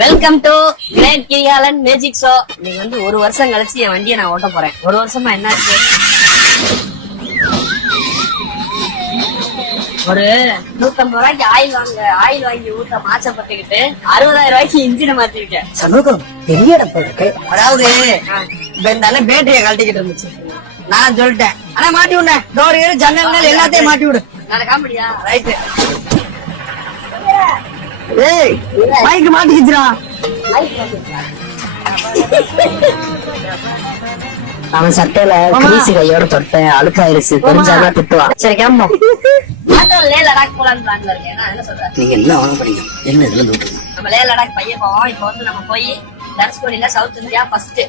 Welcome to great கிரியாலன் magic show. நீங்க வந்து ஒரு வருஷம் கழிச்சு என் வண்டியை நான் ஓட்ட போறேன். ஒரு வருஷமா என்னாச்சு, ஒரு 150 ரூபாய்க்கு ஆயில் வாங்கி ஊட்ட மாச்சப்பட்டுக்கிட்டு 60,000 ரூபாய்க்கு இன்ஜினை மாத்திருக்கேன். சமூகம் பெரிய இடம் இருக்கு. அதாவது இந்த பேட்டரிய கழட்டிக்கிட்டு இருந்துச்சு. நான் சொல்லிட்டேன், ஆனா மாட்டி விடுறேன். டோர் ஜன்னல் எல்லாத்தையும் மாட்டி விடு. நான் காமெடியா ரைட்டு. ஏய் மைக்கு மாட்டிக்கிச்சுடா. அவன் சட்டையில கிரீசி கையோட தொட்டேன், அழுக்காயிருச்சு, தெரிஞ்சாதான் திட்டுவான். சரி கிளம்போ. ஆட்டோல லே லடாக் போலான்னு பிளான்ல இருக்கேன். என்ன சொல்றேன், நீங்க எல்லாம் வாங்க படிங்க. என்ன இதுல விட்டுருங்க. நம்ம லே லடாக் பையன் போவோம். இப்ப வந்து நம்ம போய் தனுஷ்கோடியில சவுத் இந்தியா ஃபர்ஸ்ட்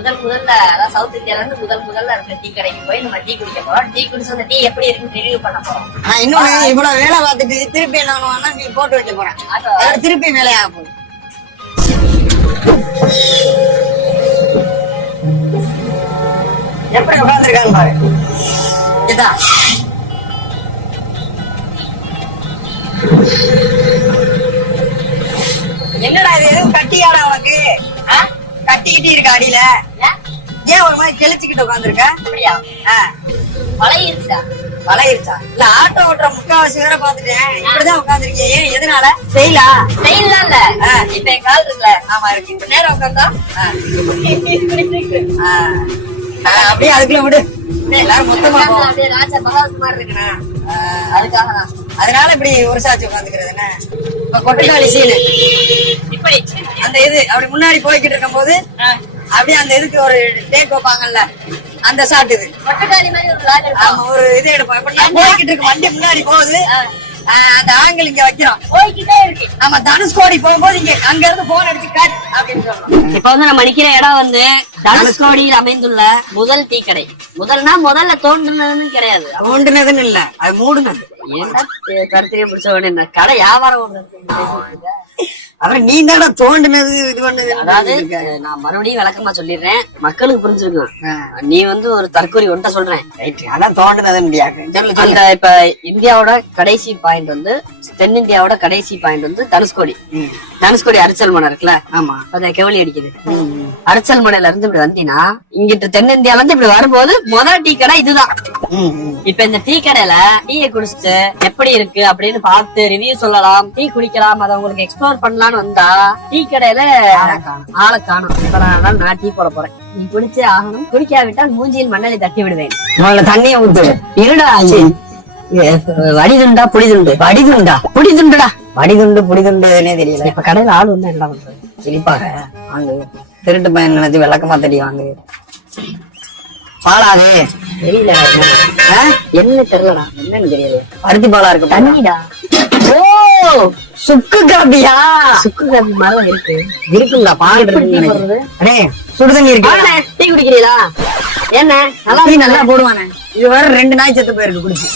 முதல்ல அதாவது சவுத் இந்தியால இருந்து முதல்ல இருக்க டீ கடைக்கு போய் நம்ம டீ குடிக்க போறோம். டீ குடிச்சு அந்த டீ எப்படி இருக்குன்னு ரிவ்யூ பண்ண போறோம். நான் இன்னொன்னு இவ்வளவு வேலை பார்த்துட்டு திருப்பி என்ன நீ போட்டு வைக்க போறேன். திருப்பி வேலையாக போகுது. எப்படி உட்காந்துருக்காங்க பாரு. இதா என்னடா இது எதுவும் கட்டியாடா உனக்கு? கட்டிக்கிட்டு இருக்க அடியில ஏன் ஒரு மாதிரி தெளிச்சுக்கிட்டு உட்காந்துருக்க? அப்படியா? பழகிருச்சா? பழகிருச்சா? இல்ல ஆட்டோ ஓட்டுற முக்காவாசி வேற பாத்துட்டேன். இப்படிதான் உட்காந்துருக்கீங்க. ஏன் எதனால? செய்யலா செய்யலாம் இல்ல. இப்ப என் கால் இருக்குல்ல, ஆமா இருக்கு. இப்ப நேரம் உட்காந்தா அப்படியே அதுக்குள்ள விடு. எல்லாரும் மொத்தமா போவோம். அப்படியே ராஜா பகவத்குமார் இருக்குண்ணா, அதுக்காக தான். அதனால இப்படி ஒரு சாட்சி உட்காந்துக்கிறது என்ன? இப்ப கொட்டக்காளி சீனு இப்படி அந்த இது அப்படி முன்னாடி போய்கிட்டு இருக்கும் போது அப்படியே அந்த இதுக்கு ஒரு டேக் வைப்பாங்கல்ல, அந்த ஷாட் இது. கொட்டக்காளி மாதிரி ஒரு ராஜா. ஆமா, ஒரு இது எடுப்போம். இப்ப போய்கிட்டு இருக்கு, வண்டி முன்னாடி போகுது, அந்த ஆங்கிள் இங்க வைக்கிறோம், போய்கிட்டே இருக்கு. நம்ம தனுஷ்கோடி போகும்போது இங்க அங்க இருந்து போன் அடிச்சு கட் அப்படின்னு சொல்லணும். இப்ப வந்து நம்ம நிக்கிற இடம் வந்து தனுஷ்கோடியில் அமைந்துள்ள முதல் டீ கடை. முதல்ல தோன்றுனதுன்னு கிடையாது, தோண்டுனதுன்னு இல்ல, அது மூடுனது. ஏன்டா கருத்திரியம் பிடிச்ச உடனே கடை வியாபாரம் ஒண்ணு. அப்புறம் நீ தானே தோண்டுனது இது பண்ணது. அதாவது நான் மறுபடியும் விளக்கமா சொல்லிடுறேன், மக்களுக்கு புரிஞ்சிருக்கும். நீ வந்து ஒரு தற்கொலை ஒன்றை சொல்றேன். அதான் தோண்டுனது முடியாது. அந்த இப்ப இந்தியாவோட கடைசி பாயிண்ட் வந்து தென்னிந்தியாவோட கடைசி பாயிண்ட் வந்து தனுஷ்கோடி. தனுஷ்கோடி அரிச்சல் மனை இருக்குல்ல, ஆமா, அத கெவலி அடிக்குது. அரிச்சல் மனையில இருந்து இப்படி வந்தீங்கன்னா இங்கிட்டு தென்னிந்தியால இருந்து இப்படி வரும்போது முதல் டீ கடை இதுதான். இப்ப இந்த டீ கடையில டீயை குடிச்சிட்டு எப்படி இருக்கு அப்படின்னு பார்த்து ரிவ்யூ சொல்லலாம், டீ குடிக்கலாம், அதை உங்களுக்கு எக்ஸ்ப்ளோர் பண்ணலாம்னு வந்தா டீ கடையில ஆளை காணும். இப்ப நான் டீ போட போறேன். நீ குடிச்சே ஆகணும், குடிக்காவிட்டால் மூஞ்சியில் மண்ணலை தட்டி விடுவேன். தண்ணிய ஊத்து. இருடா, வடிதுண்டா புடிதுண்டு? வடிதுண்டா புடிதுண்டுடா. வடிதுண்டு புடிதுண்டுன்னே தெரியல. இப்ப கடையில ஆள் வந்து என்ன பண்றது? சிரிப்பாக வாங்கு, திருட்டு பையன் நினைச்சு விளக்கமா தெரிய வாங்கு. பாலாது தெரியல, என்ன தெரியலடா, என்னன்னு தெரியல. பருத்தி பாலா இருக்கு. தண்ணிடா. ஓ, சுக்கு காப்பியா? சுக்கு காப்பி மாதிரி இருக்கு. இருக்குங்களா? பால் இருக்கு. அடே சுடு தண்ணி இருக்கு. டீ குடிக்கிறீங்களா? என்ன டீ நல்லா போடுவானே. இது வேற 2 நாய் செத்து போயிருக்கு குடிச்சு.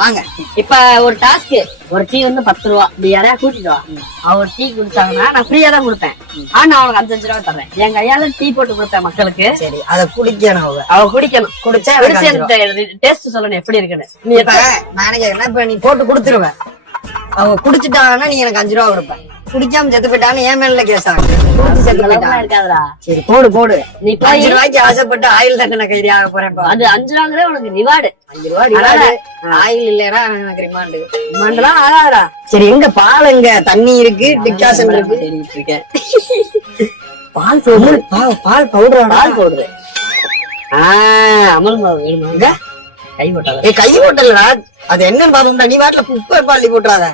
வாங்க. இப்ப ஒரு டாஸ்க், ஒரு டீ வந்து 10 ரூபா. நீ யாரையா கூட்டிட்டு வா, அவ டீ குடிச்சாங்கன்னா நான் ஃப்ரீயா தான் கொடுப்பேன். ஆனா அவனுக்கு 5 ரூபா தர்றேன். என் கையால டீ போட்டு கொடுப்பேன் மக்களுக்கு. சரி, அத குடிக்கணும். அவ குடிக்கணும். குடிச்சா டேஸ்ட் சொல்லணும் எப்படி இருக்குன்னு. நீ இப்ப நான் என்ன, இப்ப நீ போட்டு குடுத்துருவ, அவங்க குடிச்சிட்டாங்கன்னா நீ எனக்கு 5 ரூபா கொடுப்பேன். குடிக்காம செத்து போயிட்டான்னு என் மேல கேசாங்க. குடிச்சு செத்து போயிட்டான் இருக்காதுடா. சரி போடு. நீ 5 ரூபாய்க்கு ஆசைப்பட்டு ஆயில் தட்டனை கைதி ஆக போறேன். அது 5 ரூபாங்கிறே உனக்கு ரிவார்டு. 5 ரூபாய் ரிவார்டு. ஆயில் இல்லையா எனக்கு ரிமாண்டு. ரிமாண்டெல்லாம் ஆகாதா? சரி, எங்க பால், எங்க தண்ணி இருக்கு, டிகாஷன் இருக்கு. தேடிட்டு இருக்கேன். பால் பவுடர். பால் பவுடர். பால் பவுடர். அமல் மாவு வேணுமா? கை போட்டாத. கை போட்டலடா, அது என்னன்னு பாப்போம்டா. நீ வாட்டில குப்பை பால் போட்டுறாத.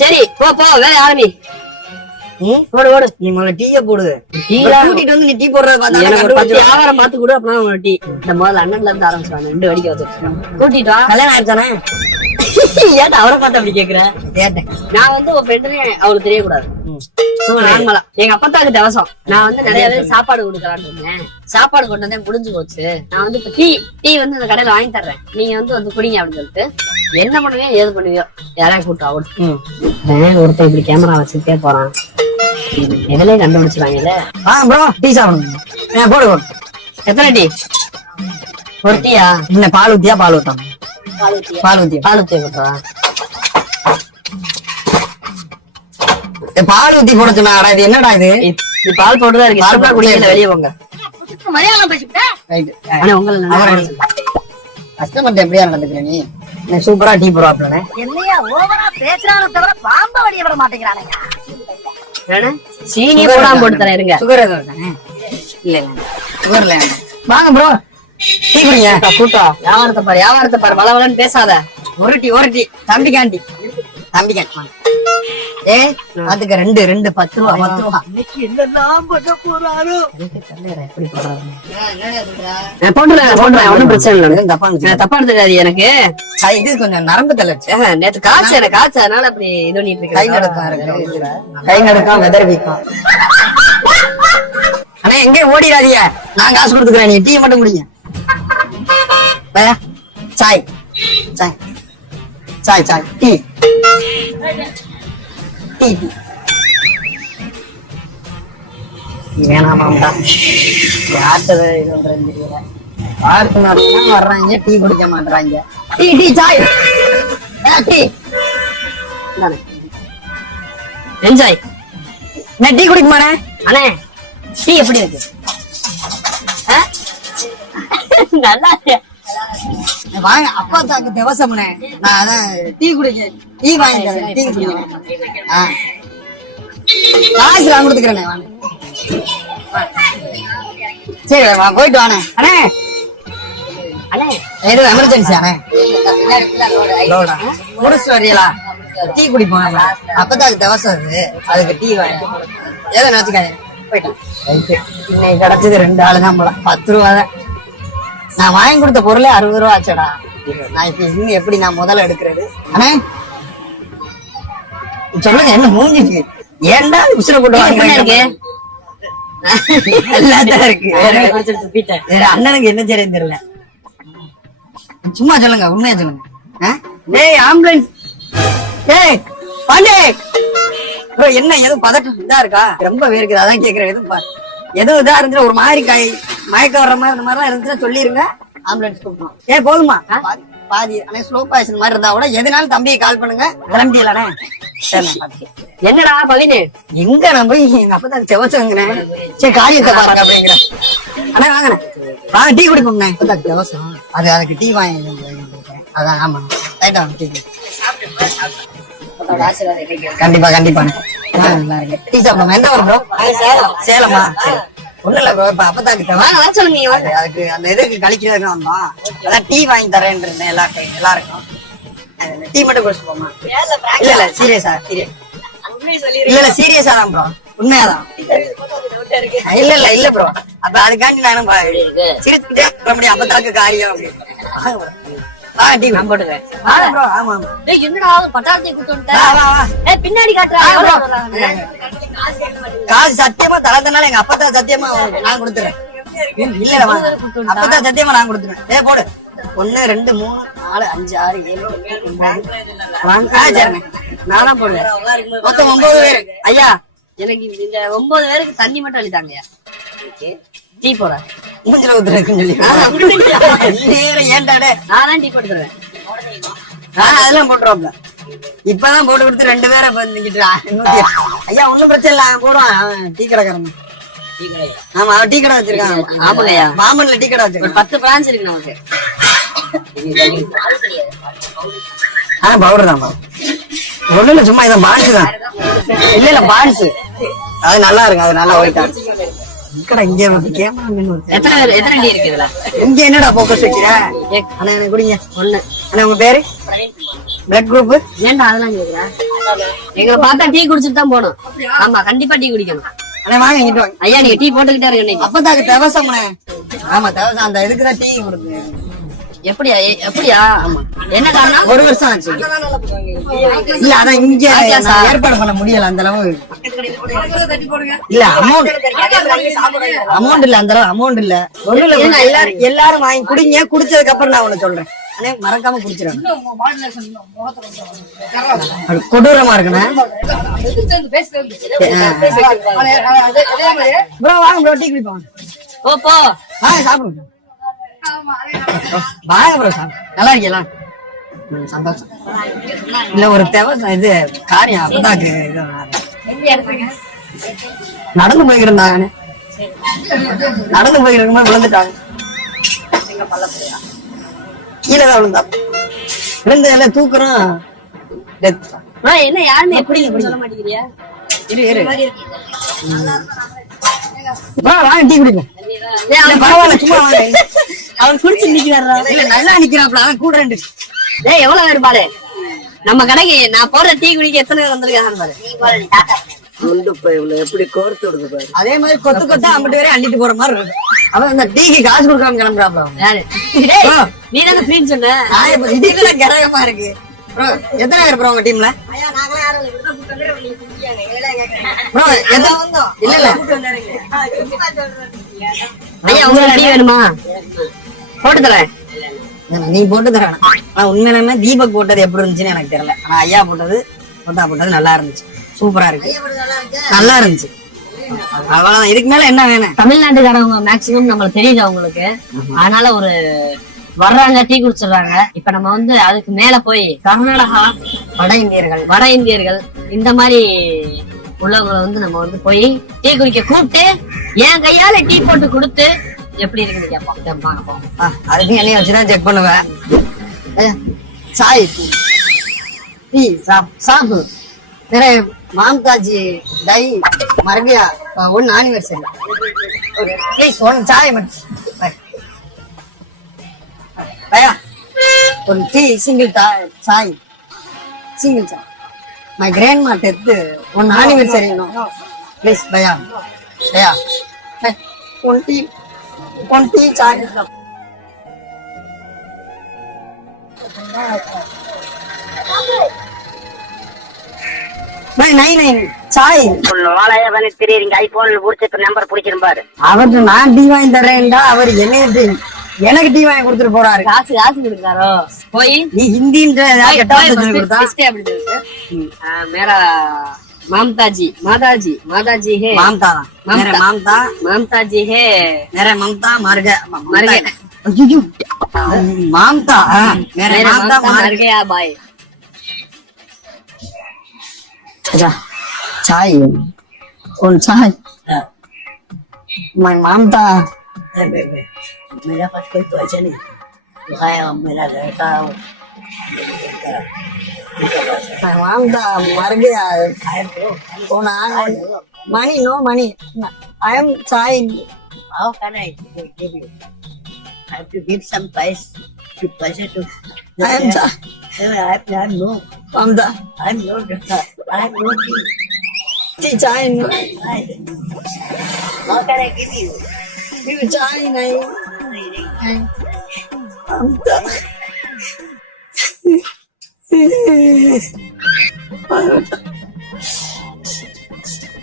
சரி போ வேலை ஆரம்பி. ஓடு. நீ முதல்ல டீய போடு. கூட்டிட்டு வந்து நீ டீ போடுறத பார்த்தா வியாபாரம் பார்த்து கூட அப்பனா டீ. இந்த முதல்ல அண்ணன்ல இருந்து ஆரம்பிச்சாங்க. 2 வடிக்க வச்சிருக்கேன். கூட்டிட்டு வா. கல்யாணம் ஆயிடுச்சானே? ஏன் அவரை பார்த்து அப்படி கேக்குறேன்? நான் வந்து உன் ஃப்ரெண்டுன்னு அவளுக்கு தெரியக்கூடாது. நார்மலா எங்க அப்பத்தாக்கு தவசம். நான் வந்து நிறைய பேர் சாப்பாடு கொடுக்கலான்னு இருந்தேன். சாப்பாடு கொண்டு வந்தேன், முடிஞ்சு போச்சு. நான் வந்து இப்ப டீ வந்து இந்த கடையில வாங்கி தர்றேன், நீங்க வந்து குடிங்க அப்படின்னு சொல்லிட்டு என்ன பண்ணுவீங்க ஏது பண்ணுவியோ யாராவது கூட்டா ஒருத்தர் இப்படி கேமரா வச்சுட்டே போறான். எதுலயே கண்டுபிடிச்சிருவாங்கல்ல. டீ சாப்பிடணும். போடு. எத்தனை டீ? ஒரு டீயா? என்ன பால் ஊத்தியா? பால் ஊத்தாம? பால் ஊத்தியா? போட்டுறா. பால் ஊத்தி போட சொன்னாடா, இது என்னடா இது? நீ பால் போட்டுதான் இருக்கு, பால் இஷ்டப்பா குடிக்கல, வெளியே போங்க. மலையாளம் பேசிட்டேன். ஆனா உங்களை நல்லா கஸ்டமர்ட்ட எப்படியா நடந்துக்கிற நீ? சூப்பரா டீ போடுவாப்லண்ணே. என்னையா ஓவரா பேசுறானே தவிர பாம்ப வழிய விட மாட்டேங்கிறானுங்க. சீனி போடாம போட்டு தரேன் இருங்க. சுகர் எதுவும் இருக்கானே? இல்ல சுகர் இல்ல. வாங்க ப்ரோ, டீ குடிங்க. கூட்டம் வியாபாரத்தை பாரு வளவலன்னு பேசாத. ஒரு டீ தம்பி கேண்டி ஏ அதுக்கு ரெண்டு 10 ரூபா 10 ரூபா. இன்னைக்கு என்னெல்லாம் பண்ண போறாரோ. எப்படி போடுறேன் ஒன்னும் பிரச்சனை இல்லை. தப்பா எடுத்துக்காது எனக்கு. இது கொஞ்சம் நரம்பு தளர்ச்சி. நேத்து காய்ச்ச அதனால அப்படி இது பண்ணிட்டு கை இருக்கேன். நடுக்கம் வெதர் வீக்கம். ஆனா எங்க ஓடிடாதீங்க, நான் காசு கொடுத்துக்கிறேன், நீ டீ மட்டும் குடிங்க. Chai chai chai chai tea tea tea வேணாமாம்டா. யார்கிட்ட இது பண்றேன்னு தெரியல. பார்த்து வர்றாங்க, டீ குடிக்க மாட்டாங்க. Tea tea chai tea enjoy. நான் டீ குடிக்க மாட்டேன். அண்ணே டீ எப்படி இருக்கு? நல்லா இருக்கு. வாங்க, அப்பா தாக்கு தேவசம்னே. நான் அதான் டீ குடிக்க டீ வாங்கி தரேன். டீ குடிக்கிறேன். காசு நான் கொடுத்துக்கிறேன். வாங்க சரி, போயிட்டு வானே. அண்ணே அண்ணே எதுவும் எமர்ஜென்சி அண்ணே? முடிச்சுட்டு வரீங்களா? டீ குடிப்போம். அப்பதாக்கு தேவசம் இருக்கு, அதுக்கு டீ வாங்கி ஏதோ நினைச்சுக்காங்க. போயிட்டேன். இன்னைக்கு கிடைச்சது 2 ஆளுதான் போல. 10 ரூபா தான். நான் வாங்கி கொடுத்த பொருளே 60 ரூபா ஆச்சடா. நான் இப்ப இன்னும் எப்படி நான் முதல்ல எடுக்கிறது? அண்ணே சொல்லுங்க, என்ன மூஞ்சிக்கு ஏன்டா உசுர போட்டு வாங்க? எல்லாத்தான் இருக்கு. வேற அண்ணனுக்கு என்ன செய்யறேன்னு தெரியல. சும்மா சொல்லுங்க, உண்மையா சொல்லுங்க. டேய் ஆம்புலன்ஸ், டேய் பாண்டே ப்ரோ, என்ன எதுவும் பதட்டம் இதா இருக்கா? ரொம்ப வேர்க்குது, அதான் கேக்குறேன். எதுவும் இதா இருந்துச்சு, ஒரு மாதிரி மயக்கம் வர்ற மாதிரி இந்த மாதிரிலாம் இருந்துச்சுன்னா சொல்லிருங்க, ஆம்புலன்ஸ் கூப்பிடணும். போதுமா? பாதி அண்ணே ஸ்லோ பாய்சன் மாதிரி இருந்தா கூட எதுனாலும் தம்பியை கால் பண்ணுங்க. கிளம்பிடலானே? என்னடா பவினு, எங்க நான் போய் எங்க அப்பதான் செவசங்கிறேன். சரி காரியத்தை பாருங்க அப்படிங்கிற. அண்ணா வாங்கண்ணே, வாங்க டீ குடிப்போம்ண்ணே. இப்பதான் செவசம் அதுக்கு டீ வாங்கி அதான். ஆமா ரைட்டா, டீ கண்டிப்பா கண்டிப்பாண்ணே. நல்லா இருக்கு. டீ சாப்பிடுவோம். எந்த ஊர் ப்ரோ? சேலமா? ஒண்ணு இல்ல ப்ரோ, இப்ப அப்பதான் சொல்லுங்க. அதுக்கு அந்த இதுக்கு கழிக்கிறதுக்கு வந்தோம். அதான் டீ வாங்கி தரேன் எல்லாருக்கும். டீ மட்டும் குடிச்சு போமா? இல்ல சீரியஸா இல்ல சீரியஸா தான் ப்ரோ, உண்மையாதான். இல்ல ப்ரோ, அப்ப அதுக்காண்டி நானும் சிரிச்சுட்டே சொல்ல முடியும். அப்பதாக்கு காரியம் பின்னாடி காசு சத்தியமா தரதுனால எங்க அப்பத்தா சத்தியமா நான் கொடுத்துறேன். இல்ல அப்பதான் சத்தியமா நான் கொடுத்துறேன். போடு 1 2 3 4 5 6 7 8 நானா போடுவேன். மொத்தம் 9 பேரு. ஐயா எனக்கு இந்த 9 பேருக்கு தண்ணி மட்டும் அளித்தாங்கய்யா. டீ போட மூஞ்சில ஊத்துறதுக்குன்னு சொல்லி ஏன்டாடே நான் டீ போட்டு தருவேன். அதெல்லாம் போட்டுருவாப்ல. இப்பதான் போட்டு கொடுத்து 2 பேரை ஐயா ஒண்ணும் பிரச்சனை இல்ல, போடுவான். டீ கடைக்காரன். ஆமா, அவன் டீ கடை வச்சிருக்கான். ஆமாங்கய்யா, மாமன்ல டீ கடை வச்சிருக்கான். 10 பிரான்ச் இருக்கு நமக்கு. பவுடர் தான். ஒண்ணு இல்ல, சும்மா இதான் பான்ஸ் தான். இல்ல பான்ஸ் அது நல்லா இருக்கு, அது நல்லா ஓடிட்டான். இங்க எத்தனை டீ இருக்கு இதுல? இங்க என்னடா போக்கஸ் வைக்கிற? அண்ணா எனக்கு குடிங்க. ஒண்ணு. அண்ணா உங்க பேரு? Blood group? ஏன்டா அதெல்லாம் கேக்குறேன்? எங்களை பார்த்தா டீ குடிச்சிட்டு தான் போகணும். ஆமா கண்டிப்பா டீ குடிக்கணும். அண்ணா வாங்க இங்கிட்டு வாங்க. ஐயா நீங்க டீ போட்டுக்கிட்டே இருக்க. அப்பதாக்கு தேவசம். ஆமா தேவசம், அந்த இதுக்குதான் டீ கொடுக்கு. எப்படியா ஆமா என்ன காரணம்? 1 வருஷம் ஆச்சு. இல்ல அதான் இங்க ஏற்பாடு பண்ண முடியல அந்த அளவு. இல்ல அமௌண்ட் இல்ல, அந்த அளவு அமௌண்ட் இல்ல. ஒண்ணு இல்ல, எல்லாரும் வாங்கி குடிங்க. குடிச்சதுக்கு அப்புறம் நான் ஒண்ணு சொல்றேன். மறக்காம குடிச்சிடணும். கொடூரமா இருக்குண்ணே. ப்ரோ வாங்க ப்ரோ, டீ குடிப்போம். போ வாங்க சாப்பிடுங்க. வாங்க ப்ரோ சாப்பிடு. நல்லா இருக்கீங்களா? சந்தோஷம். இல்ல ஒரு தேவை இது காரியம் அப்பதாக்கு நடந்து போய்க்கிருந்தாங்க, நடந்து போயிருக்கும்போது விழுந்துட்டாங்க. கீழே தான் விழுந்தா. விழுந்த எல்லாம் தூக்குறோம். death. என்ன யாருன்னு எப்படி சொல்ல மாட்டேங்கிறியா? இரு இரு. வா வாங்க டீ குடிங்க. பரவாயில்ல சும்மா வாங்க. அவன் குடிச்சு நிக்கிறாரா? இல்ல நல்லா நிக்கிறாப்ல, அவன் கூட ரெண்டு. டேய் எவ்வளவு பேர் பாரு, நம்ம கடைக்கு நான் போடுற டீ குடிக்க எத்தனை பேர் வந்திருக்காங்க பாரு. எப்படி கோர்த்து விடுது பாரு. அதே மாதிரி கொத்து கொத்தா அம்பிட்டு பேரே அள்ளிட்டு போற மாதிரி இருக்கு. அவன் இந்த டீக்கு காசு கொடுக்காம கிளம்புறாப்ல. யாரு? டேய், நீ தானே ஃப்ரீன்னு சொன்ன. இது இல்ல கரகமா இருக்கு. ப்ரோ எத்தனை பேர் ப்ரோ உங்க டீம்ல? ப்ரோ இல்ல இல்ல ஐயா உங்களுக்கு டீ வேணுமா? போட்டு தரேன். நீ போட்டு தர. ஆனா உண்மையிலுமே தீபக் போட்டது எப்படி இருந்துச்சுன்னு எனக்கு தெரியல. ஆனா ஐயா போட்டது போட்டா போட்டது நல்லா இருந்துச்சு, சூப்பரா இருக்கு, நல்லா இருந்துச்சு. அவ்வளவுதான், இதுக்கு மேல என்ன வேணும்? தமிழ்நாட்டுக்காரவங்க மேக்சிமம் நம்மளுக்கு தெரியுது அவங்களுக்கு, அதனால ஒரு வர்றாங்க டீ குடிச்சிடுறாங்க. இப்ப நம்ம வந்து அதுக்கு மேல போய் கர்நாடகா, வட இந்தியர்கள் இந்த மாதிரி உள்ளவங்களை வந்து நம்ம வந்து போய் டீ குடிக்க கூப்பிட்டு என் கையால டீ போட்டு கொடுத்து எப்படி இருக்குன்னு கேட்போம். அதுக்கு என்னைய வச்சுதான் செக் பண்ணுவேன். சாய் டீ சாப்பு मेरे मामता जी दही मर गया, वन एनिवर्सरी प्लीज वन चाय मत भैया, वन टी सिंगल चाय सिंगल चाय my grandma death one anniversary no please भैया भैया one tea चाय नहीं चाय வாழைய வந்து தெரியுறீங்க, ஐபோன்ல புடிச்சு இப்ப நம்பர் பிடிச்சிரும் பாரு. அவருக்கு நான் டீ வாங்கி தரேன்டா, அவர் எனக்கு டீ வாங்கி கொடுத்துட்டு போறாரு. காசு கொடுத்தாரோ? போய் நீ ஹிந்தின்ற मेरा मामता जी माता जी है, मामता जी है, मेरा ममता मर गया मामता मेरे मामता मर गया बाय. चाय कौन चाय मैं मामता मेरा पास कोई पैसा नहीं, मेरा लड़का मैं मामता मर गया. कौन money no money I am chai. how can I give you? I have to give some पैसा to I am चाय. I am no मामता I am no I am no T चाय no how can I give you? you चाय नहीं मामता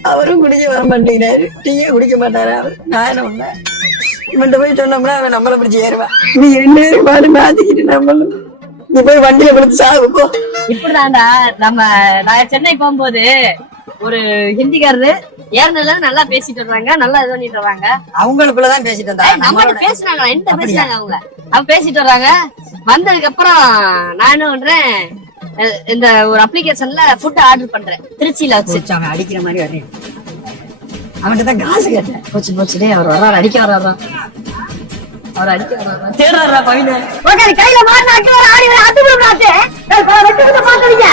அவரும் குடிக்க வர மாட்டேங்கிறாரு, டீயே குடிக்க மாட்டாரு அவர். நான் என்ன பண்ணேன், இவன்ட்ட போய் சொன்னோம்னா அவன் நம்மள பிடிச்சி ஏறுவான். நீ என்ன பாடு மாத்திக்கிட்டு நம்மளும் நீ போய் வண்டியில கொடுத்து சாகுப்போ. இப்படிதான்டா நான் சென்னை போகும்போது ஒரு ஹிந்திக்காரரு ஏறினதுல நல்லா பேசிட்டு வர்றாங்க, நல்லா இது பண்ணிட்டு வர்றாங்க. அவங்களுக்குள்ளதான் பேசிட்டு வந்தாங்க, நம்மளோட பேசுனாங்க, என்ன பேசுனாங்க அவங்க பேசிட்டு வர்றாங்க. வந்ததுக்கு அப்புறம் நான் என்ன பண்றேன், இந்த ஒரு அப்ளிகேஷன்ல ஃபுட் ஆர்டர் பண்றேன் திருச்சியில வச்சு. அவன் அடிக்கிற மாதிரி வரேன், அவன்கிட்ட தான் காசு கேட்டேன். போச்சுடே அவர் வர்றாரு, அடிக்க வர்றாரா, அவர் அடிக்க வர்றாரா, தேடுறாரா பையனை. ஓகே கையில மாட்டு அட்டு வர ஆடி வர அட்டு விடுறாதே, வெட்டு விட்டு பாக்குறீங்க.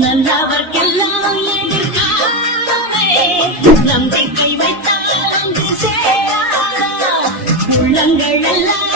நல்லவர்க்கெல்லாம் எதிர்காலமே நம்பிக்கை வைத்தால் அங்கு சேராதா உள்ளங்கள் எல்லாம்